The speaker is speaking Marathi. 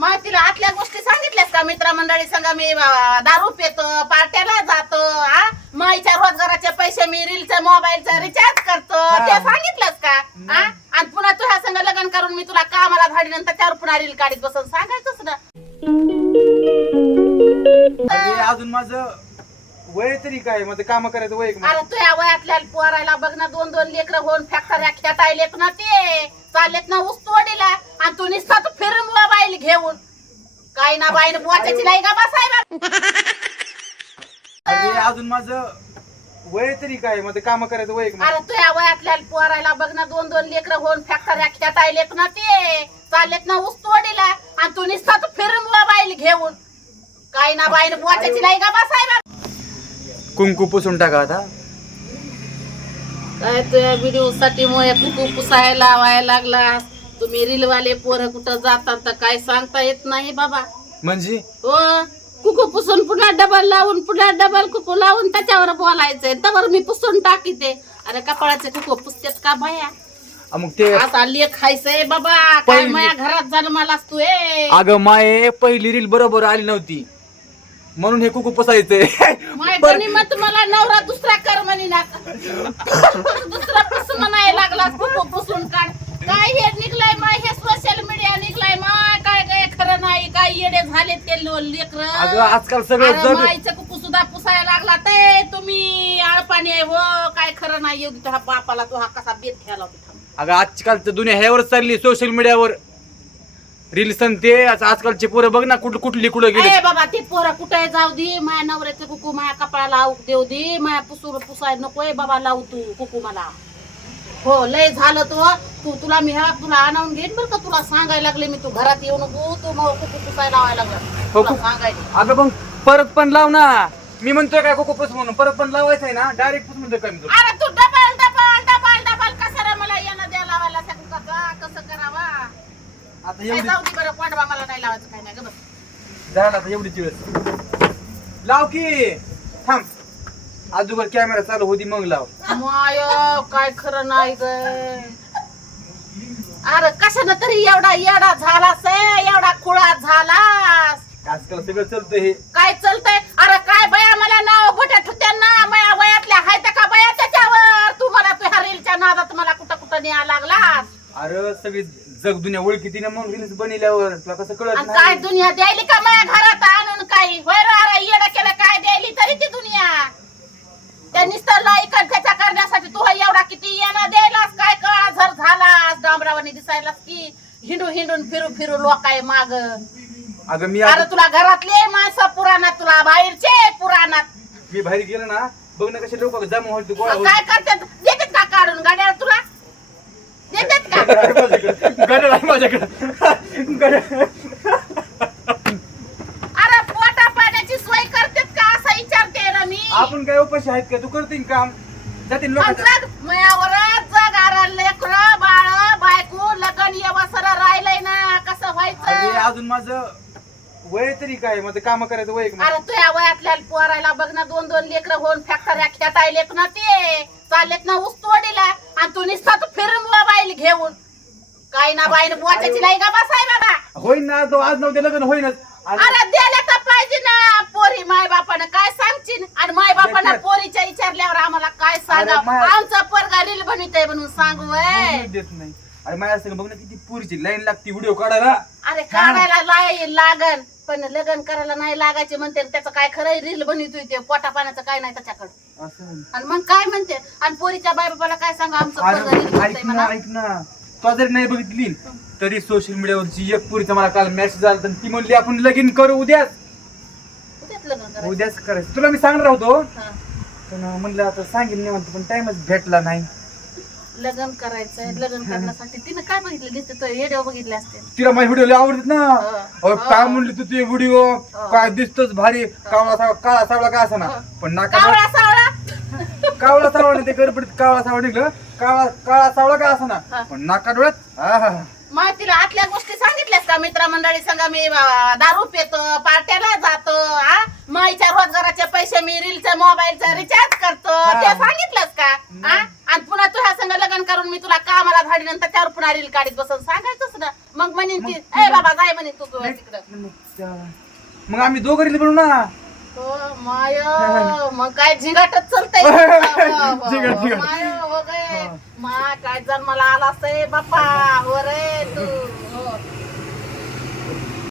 मग तिला आतल्या गोष्टी सांगितल्यास का? मित्रमंडळी संग मी अं, दारू पितो पार्ट्याला जातो हा माईच्या रोजगाराचे पैसे मी रीलचा मोबाईलचा रिचार्ज करतो. हा. ते सांगितलंस का? हा आणि पुन्हा तुझ्या संग लग्न करून मी तुला कामाला धाडीनंतर त्यावर पुन्हा रील काढीत बसून सांगायचंच ना? अरे अजून माझं वय तरी काय माझं काम करायचं वय का अरे तुझ्या वयातल्या पोरायला बघ ना दोन दोन लेकर होऊन फॅक्टऱ्या खेटायलेत ना ते. चाललेत ना ऊस तोडीला आणि तू निसता तू फिर मोबाईल घेऊन काय ना बाईन बुवाच्याची नाही का बसायला अरे अजून माझं वय तरी काय? माझं काम करायचं वय का अरे तुझ्या वयातल्या पोरायला बघ ना दोन दोन लेकर होऊन फॅक्टऱ्या खेटायलेत ना ते चाललेत ना ऊस तोडीला. आणि तू निसता तू फिर मोबाईल घेऊन. काय ना बाईन बुवाच्याची नाही का बसायला कुंकू पुसून टाका आता. काय तुझ्या व्हिडिओ साठी मोया कुकू पुसायला लावायला लागला तुम्ही रीलवाले पोरं कुठं जातात तर काय सांगता येत नाही बाबा. म्हणजे? हो कुकू पुसून पुन्हा डबल लावून पुन्हा डबल कुकू लावून त्याच्यावर बोलायचंय. तवर मी पुसून टाकीते. अरे कपाळाचे कुकू पुसतेत का बाया? अ, मग ते आता लेख खायचंय बाबा. काय पहिली- माया घरात जन्मालास तू ए? अगं माये पहिली रील बरोबर आली नव्हती. म्हणून हे कुकू पुसायचंय. माय गणिमत मला नवरा दुसरा कर म्हणी ना. दुसरा पुस म्हणायला लागला कुकू पुसून काढ. काय हे निघलाय माय? हे सोशल मीडिया निघलाय माय. काय काय खरं नाही काय येडे झाले ते लो- लेकर. आजकाल सगळं जग माईचं कुकू सुद्धा पुसायला लागला. ते तुम्ही आळपाणी आहे हो. काय खरं नाही येऊ तुझ्या बापाला. तो हा कसा बेत घ्यायला होता. अगं आजकालचं दुनिया ह्यावर चालली सोशल मीडियावर रील्स आणि ते आज- आजकालचे पोरं बघ ना कुठ कुठली कुठं गेली. ए बाबा ते पोरं कुठे जाऊ दे. माया नवऱ्याचं कुकू माया कपाळाला लावू देऊ दे. माया पुसूर पुसाय नकोय बाबा लावू तू कुकू मला. हो लय झालं तो. तू तुला मी ह्या तुला आणून घेईन बरं का? तुला सांगायला लागले मी तू घरात येऊ नको तू मग कुकू पुसायला लावायला लागला. हो, तुला कुकू- सांगायला. अगं मग परत पण लाव ना. मी म्हणतोय काय कोको पुस म्हणून परत पण लावायचं आहे ना डायरेक्ट पुस म्हणतोय काय मी तुला. अरे तू डबल डबल डबल डबल कसं रे मला येणं द्या लावायला? सांगू का कसं करावा? आता काय एवढी जाऊ दे बरं कोंडवा मला नाही लावायचं काय नाही ग बस. झालं आता एवढीच वेळ. लाव की. थांब. अगोदर कॅमेरा चालू होती मग लाव. माय काय खरं नाही ग. अरे कशानं तरी एवढा येडा झालास एवढा खुळा झालास. आजकाल सगळं चालतं हे. काय चलतंय? अरे काय बया मला नाव बोट्या ठुत्यांना माया वयातल्या हायत का बया त्याच्यावर? तू मला तुझ्या रीलच्या नादात मला कुठं कुठं न्याय लागलास? अरे सगळी जग दुनिया ओळखी तिने मग रील्स बनवल्यावर तुला कसं कळत आणि काय नाही? दुनिया द्यायली का माझ्या घरात आणून काही होय रे अरे येडा केलं काय द्यायली तरी ती दुनिया त्या निस्तर इकडच्या करण्यासाठी तू हा एवढा किती येणं द्यायलास काय काळा झर झालास दिसायलास की हिंडू हिंडून फिरू फिरू लोक आहे माग. अगं मी अरे तुला घरातले माणसं पुराणात तुला बाहेरचे पुराणात. मी बाहेर गेलो ना बघ ना कसे लोक जमा होते गोळा मग काय करतात? देतात का काढून गाड्यावर तुला? देतात का? होते गडर आहे माझ्याकडे. गडर अरे पोटा पाण्याची सोय करतात का? असं विचारते ना मी. आपण काय उपाशी आहेत का? तू करतील काम. जातील लोक मग जग मयावरच अजून माझं वय तरी काय माझं काम करायचं वय अरे तुझ्या वयातल्या पोरायला बघ ना दोन दोन लेकर होऊन फॅक्टऱ्या खेटायलेत ना ते. चाललेत ना ऊस तोडीला. आणि तू निसता तू फिर मोबाईल घेऊन. काय ना बाईन बुवाच्याची नाही का बसायला ना होईन ना तो आज नव्हते लग्न होईनच. आणि अरे द्यायला तर पाहिजे ना पोरी माय बापानं काय सांगशील? आणि माय बापानं देतात. पोरीच्या विचारल्यावर आम्हाला काय सांगा माय- आमचा पोरगा रील बनवतोय म्हणून सांगू वय देत नाही. अरे माझ्या संग बघ ना किती पुरीची लाईन लागती व्हिडिओ काढायला. अरे काढायला लाय लागन पण लग्न करायला नाही लागायचे म्हणते त्याचं काय खरं रील बनवतोय ते पोटा पाण्याचं काय नाही त्याच्याकडे. असं आणि मग काय म्हणते? आणि पोरीच्या बाय बापाला काय सांगा आमचं पोरगा अरे ऐक ना म्हणा. ऐक ना. तू जरी नाही बघितली तरी सोशल मीडियावरची एक पुरीचा मला काल मेसेज आला तर ती म्हणली आपण लगीन करू उद्याच. उद्याच लग्न करायचं. उद्याच करायचं. तुला मी सांगणार होतो हा. पण म्हणलं आता सांगेन निवांत पण टाइमच भेटला नाही. लग्न करायचंय लग्न करण्यासाठी तिनं काय बघितलं? दिसते तो व्हिडिओ बघितले असते तिला माझे व्हिडिओ आवडतात ना. हा. अहो, काय म्हणली तू तुझे व्हिडिओ हा. काय दिसतोच भारी. कावळा सावळा काळा सावळा काय असा ना? हा. पण नाका कावळा सावळा? कावळा सावळा नाही ते गडबडीत कावळा सावळा निघलं. काळा काळा सावळा काय असा हा. ना पण नाका डोळ्यात आहा. मग तिला आतल्या गोष्टी सांगितल्यास का? मित्रमंडळी संग मी अं, दारू पितो पार्ट्याला जातो हा माईच्या रोजगाराचे पैसे मी रीलचा मोबाईलचा रिचार्ज करतो. हा. ते सांगितलंस का हा आणि पुन्हा तुझ्या संग लग्न करून मी तुला कामाला धाडीनंतर त्यावर पुन्हा रील काढीत बसून सांगायचंच ना. मग म्हणेन ती ए बाबा जाय म्हणे तू तिकडं. मग आम्ही दोघं रील बनवू ना. हो माय मग काय झिंगाटच चालतंय. झिंगाट, झिंगाट. माय हो गे. हा. मा काय जन्माला आला असतंय बाप्पा हो रे तू.